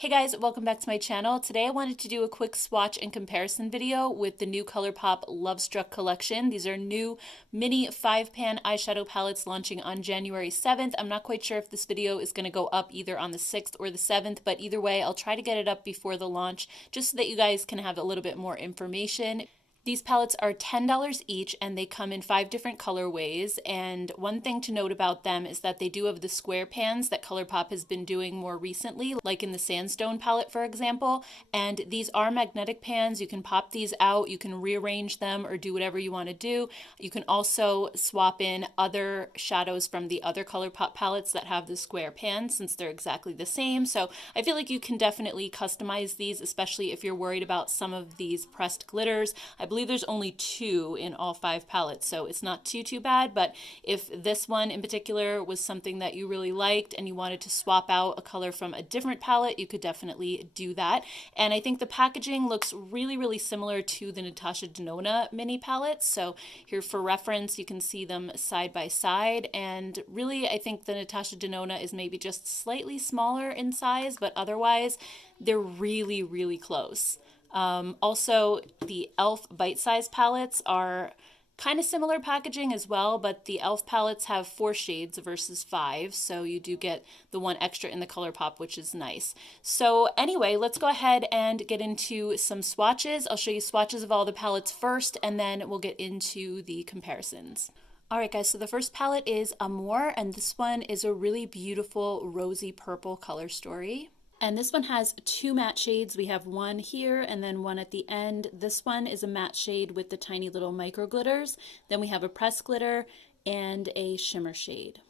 Hey guys, welcome back to my channel. Today I wanted to do a quick swatch and comparison video with the new Colourpop Love Struck collection. These are new mini 5-pan eyeshadow palettes launching on January 7th. I'm not quite sure if this video is going to go up either on the 6th or the 7th, but either way, I'll try to get it up before the launch just so that you guys can have a little bit more information. These palettes are $10 each and they come in 5 different colorways. And one thing to note about them is that they do have the square pans that Colourpop has been doing more recently, like in the Sandstone palette, for example. And these are magnetic pans. You can pop these out, you can rearrange them or do whatever you want to do. You can also swap in other shadows from the other Colourpop palettes that have the square pans since they're exactly the same. So I feel like you can definitely customize these, especially if you're worried about some of these pressed glitters. I believe there's only 2 in all 5 palettes, so it's not too bad. But if this one in particular was something that you really liked and you wanted to swap out a color from a different palette, you could definitely do that. And I think the packaging looks really similar to the Natasha Denona mini palettes. So here for reference, you can see them side by side. And really, I think the Natasha Denona is maybe just slightly smaller in size, but otherwise, they're really close. Also, the e.l.f. bite-size palettes are kind of similar packaging as well, but the e.l.f. palettes have 4 shades versus 5, so you do get the one extra in the Colourpop, which is nice. So anyway, let's go ahead and get into some swatches. I'll show you swatches of all the palettes first, and then we'll get into the comparisons. Alright guys, so the first palette is Amore, and this one is a really beautiful rosy purple color story. And this one has 2 matte shades. We have one here and then one at the end. This one is a matte shade with the tiny little micro glitters. Then we have a pressed glitter and a shimmer shade.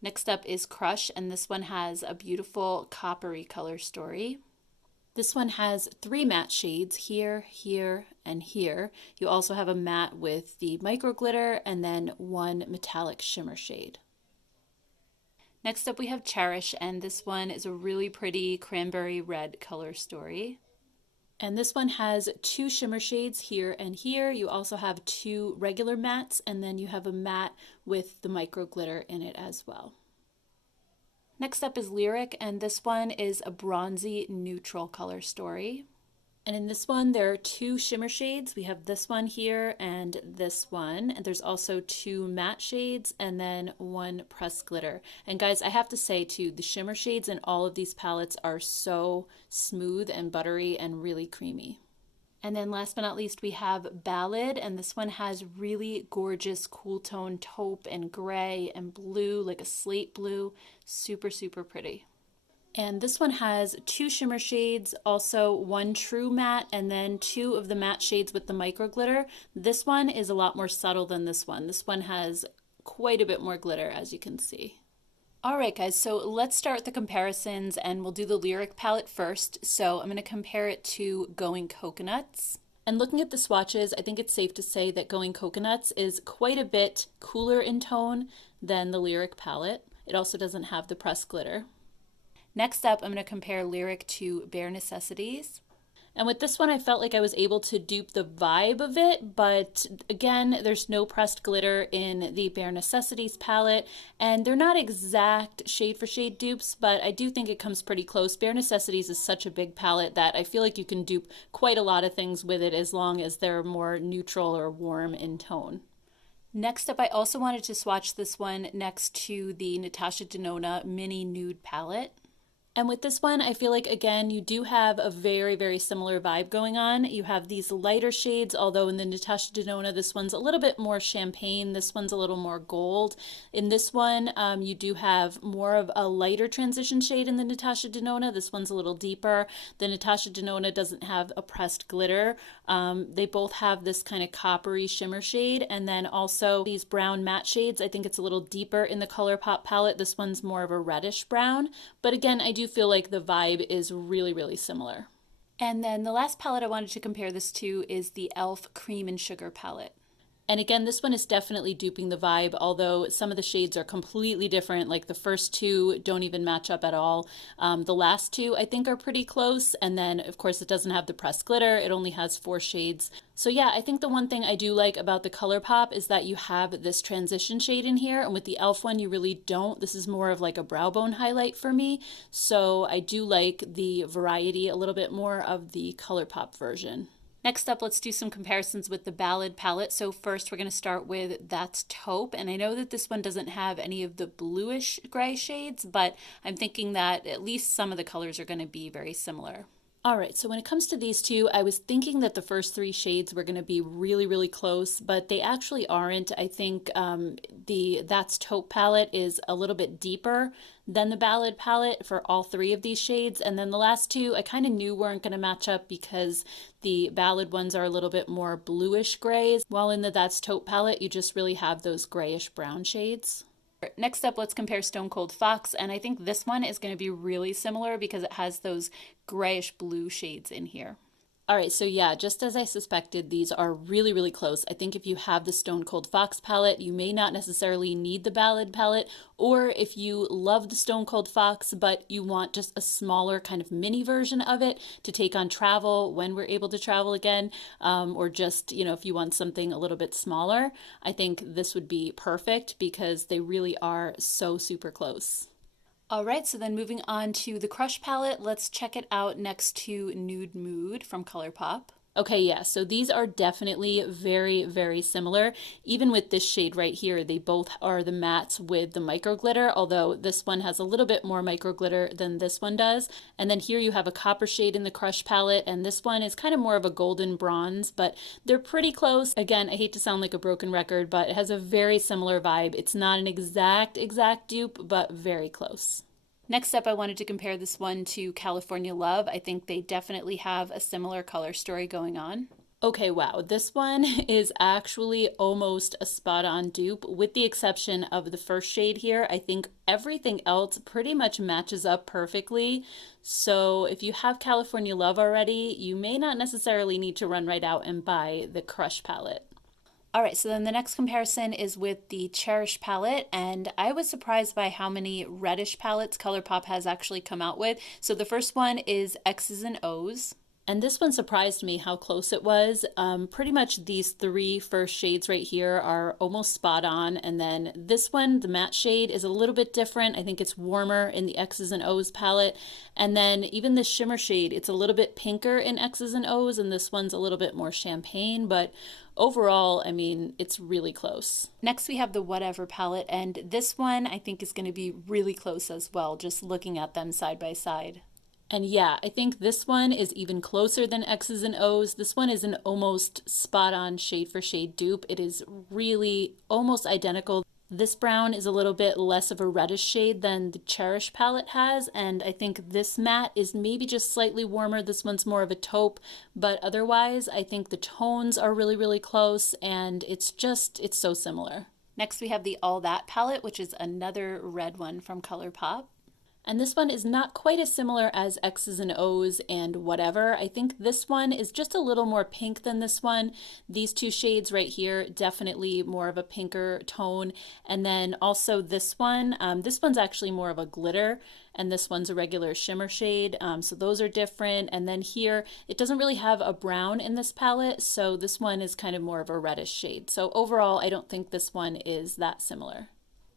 Next up is Crush, and this one has a beautiful coppery color story. This one has 3 matte shades here, here, and here. You also have a matte with the micro glitter and then one metallic shimmer shade. Next up we have Cherish, and this one is a really pretty cranberry red color story. And this one has 2 shimmer shades here and here. You also have 2 regular mattes, and then you have a matte with the micro glitter in it as well. Next up is Lyric, and this one is a bronzy neutral color story. And in this one, there are 2 shimmer shades. We have this one here and this one. And there's also 2 matte shades and then 1 pressed glitter. And guys, I have to say too, the shimmer shades in all of these palettes are so smooth and buttery and really creamy. And then last but not least, we have Ballad, and this one has really gorgeous cool tone taupe and gray and blue, like a slate blue. Super pretty. And this one has 2 shimmer shades, also 1 true matte, and then 2 of the matte shades with the micro glitter. This one is a lot more subtle than this one. This one has quite a bit more glitter, as you can see. Alright guys, so let's start the comparisons, and we'll do the Lyric palette first. So I'm going to compare it to Going Coconuts. And looking at the swatches, I think it's safe to say that Going Coconuts is quite a bit cooler in tone than the Lyric palette. It also doesn't have the pressed glitter. Next up, I'm going to compare Lyric to Bare Necessities. And with this one, I felt like I was able to dupe the vibe of it, but again, there's no pressed glitter in the Bare Necessities palette, and they're not exact shade for shade dupes, but I do think it comes pretty close. Bare Necessities is such a big palette that I feel like you can dupe quite a lot of things with it as long as they're more neutral or warm in tone. Next up, I also wanted to swatch this one next to the Natasha Denona Mini Nude palette. And with this one, I feel like, again, you do have a very similar vibe going on. You have these lighter shades, although in the Natasha Denona, this one's a little bit more champagne. This one's a little more gold. In this one, you do have more of a lighter transition shade in the Natasha Denona. This one's a little deeper. The Natasha Denona doesn't have a pressed glitter. They both have this kind of coppery shimmer shade, and then also these brown matte shades. I think it's a little deeper in the Colourpop palette. This one's more of a reddish brown. But again, I do feel like the vibe is really similar. And then the last palette I wanted to compare this to is the e.l.f. Cream and Sugar palette. And again, this one is definitely duping the vibe, although some of the shades are completely different. Like the first two don't even match up at all. The last two I think are pretty close. And then of course it doesn't have the pressed glitter. It only has 4 shades. So yeah, I think the one thing I do like about the Colourpop is that you have this transition shade in here. And with the e.l.f. one, you really don't. This is more of like a brow bone highlight for me. So I do like the variety a little bit more of the Colourpop version. Next up, let's do some comparisons with the Ballad palette. So first we're going to start with That's Taupe. And I know that this one doesn't have any of the bluish gray shades, but I'm thinking that at least some of the colors are going to be very similar. All right, so when it comes to these two, I was thinking that the first 3 shades were going to be really, really close, but they actually aren't. I think the That's Taupe palette is a little bit deeper than the Ballad palette for all 3 of these shades. And then the last 2, I kind of knew weren't going to match up because the Ballad ones are a little bit more bluish grays, while in the That's Taupe palette, you just really have those grayish brown shades. Next up, let's compare Stone Cold Fox, and I think this one is going to be really similar because it has those grayish blue shades in here. All right, so yeah, just as I suspected, these are really, really close. I think if you have the Stone Cold Fox palette, you may not necessarily need the Ballad palette, or if you love the Stone Cold Fox, but you want just a smaller kind of mini version of it to take on travel when we're able to travel again, or just, you know, if you want something a little bit smaller, I think this would be perfect because they really are so super close. All right, so then moving on to the Crush palette, let's check it out next to Nude Mood from Colourpop. Okay, yeah, so these are definitely very, very similar. Even with this shade right here, they both are the mattes with the micro glitter, although this one has a little bit more micro glitter than this one does. And then here you have a copper shade in the Crush palette, and this one is kind of more of a golden bronze, but they're pretty close. Again, I hate to sound like a broken record, but it has a very similar vibe. It's not an exact dupe, but very close. Next up, I wanted to compare this one to California Love. I think they definitely have a similar color story going on. Okay, wow, this one is actually almost a spot-on dupe, with the exception of the first shade here. I think everything else pretty much matches up perfectly. So if you have California Love already, you may not necessarily need to run right out and buy the Crush palette. All right, so then the next comparison is with the Cherish palette, and I was surprised by how many reddish palettes Colourpop has actually come out with. So the first one is X's and O's. And this one surprised me how close it was. Pretty much these 3 first shades right here are almost spot on. And then this one, the matte shade, is a little bit different. I think it's warmer in the X's and O's palette. And then even the shimmer shade, it's a little bit pinker in X's and O's, and this one's a little bit more champagne. But overall, I mean, it's really close. Next, we have the Whatever palette. And this one I think is going to be really close as well, just looking at them side by side. And yeah, I think this one is even closer than X's and O's. This one is an almost spot-on shade for shade dupe. It is really almost identical. This brown is a little bit less of a reddish shade than the Cherish palette has, and I think this matte is maybe just slightly warmer. This one's more of a taupe, but otherwise I think the tones are really, really close, and it's so similar. Next we have the All That palette, which is another red one from Colourpop. And this one is not quite as similar as X's and O's and Whatever. I think this one is just a little more pink than this one. These 2 shades right here, definitely more of a pinker tone. And then also this one's actually more of a glitter, and this one's a regular shimmer shade. So those are different. And then here, it doesn't really have a brown in this palette, so this one is kind of more of a reddish shade. So overall, I don't think this one is that similar.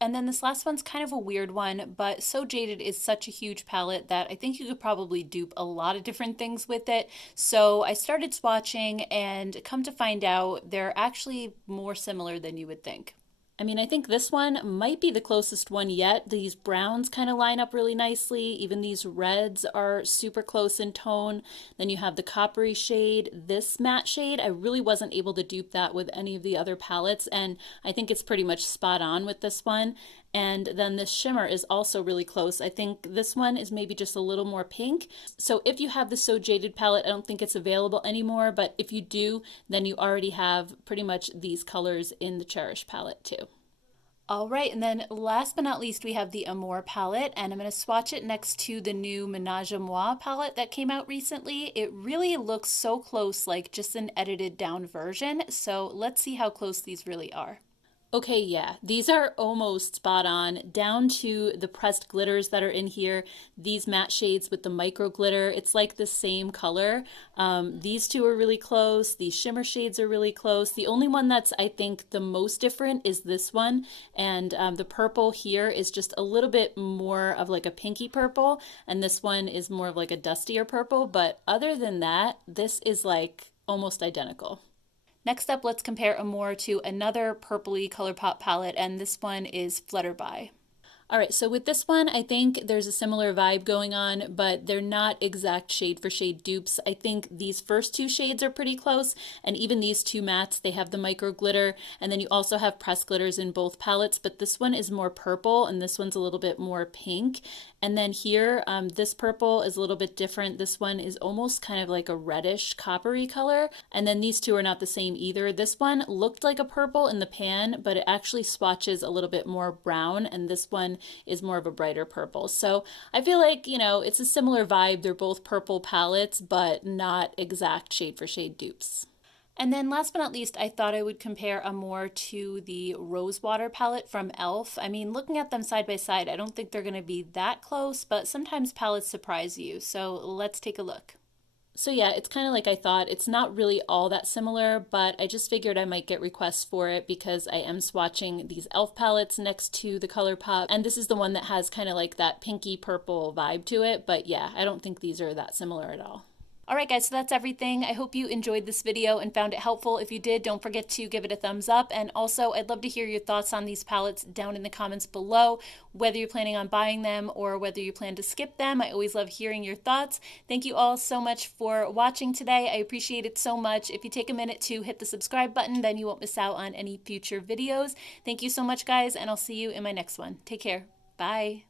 And then this last one's kind of a weird one, but So Jaded is such a huge palette that I think you could probably dupe a lot of different things with it. So I started swatching, and come to find out, they're actually more similar than you would think. I mean, I think this one might be the closest one yet. These browns kind of line up really nicely. Even these reds are super close in tone. Then you have the coppery shade. This matte shade, I really wasn't able to dupe that with any of the other palettes, and I think it's pretty much spot on with this one. And then this shimmer is also really close. I think this one is maybe just a little more pink. So if you have the So Jaded palette, I don't think it's available anymore, but if you do, then you already have pretty much these colors in the Cherish palette too. All right, and then last but not least, we have the Amore palette, and I'm going to swatch it next to the new Menage a Moi palette that came out recently. It really looks so close, like just an edited down version. So let's see how close these really are. Okay, yeah, these are almost spot on, down to the pressed glitters that are in here. These matte shades with the micro glitter, it's like the same color. These two are really close. These shimmer shades are really close. The only one that's, I think, the most different is this one. And the purple here is just a little bit more of like a pinky purple. And this one is more of like a dustier purple. But other than that, this is like almost identical. Next up, let's compare Amore to another purpley Colourpop palette, and this one is Flutterby. All right, so with this one, I think there's a similar vibe going on, but they're not exact shade for shade dupes. I think these first two shades are pretty close, and even these two mattes, they have the micro glitter, and then you also have pressed glitters in both palettes, but this one is more purple, and this one's a little bit more pink. And then here, this purple is a little bit different. This one is almost kind of like a reddish coppery color. And then these two are not the same either. This one looked like a purple in the pan, but it actually swatches a little bit more brown. And this one is more of a brighter purple. So I feel like, you know, it's a similar vibe. They're both purple palettes, but not exact shade for shade dupes. And then last but not least, I thought I would compare Amore to the Rosewater palette from e.l.f. I mean, looking at them side by side, I don't think they're going to be that close, but sometimes palettes surprise you. So let's take a look. So yeah, it's kind of like I thought. It's not really all that similar, but I just figured I might get requests for it because I am swatching these e.l.f. palettes next to the Colourpop, and this is the one that has kind of like that pinky purple vibe to it, but yeah, I don't think these are that similar at all. All right, guys, so that's everything. I hope you enjoyed this video and found it helpful. If you did, don't forget to give it a thumbs up. And also, I'd love to hear your thoughts on these palettes down in the comments below, whether you're planning on buying them or whether you plan to skip them. I always love hearing your thoughts. Thank you all so much for watching today. I appreciate it so much. If you take a minute to hit the subscribe button, then you won't miss out on any future videos. Thank you so much, guys, and I'll see you in my next one. Take care. Bye.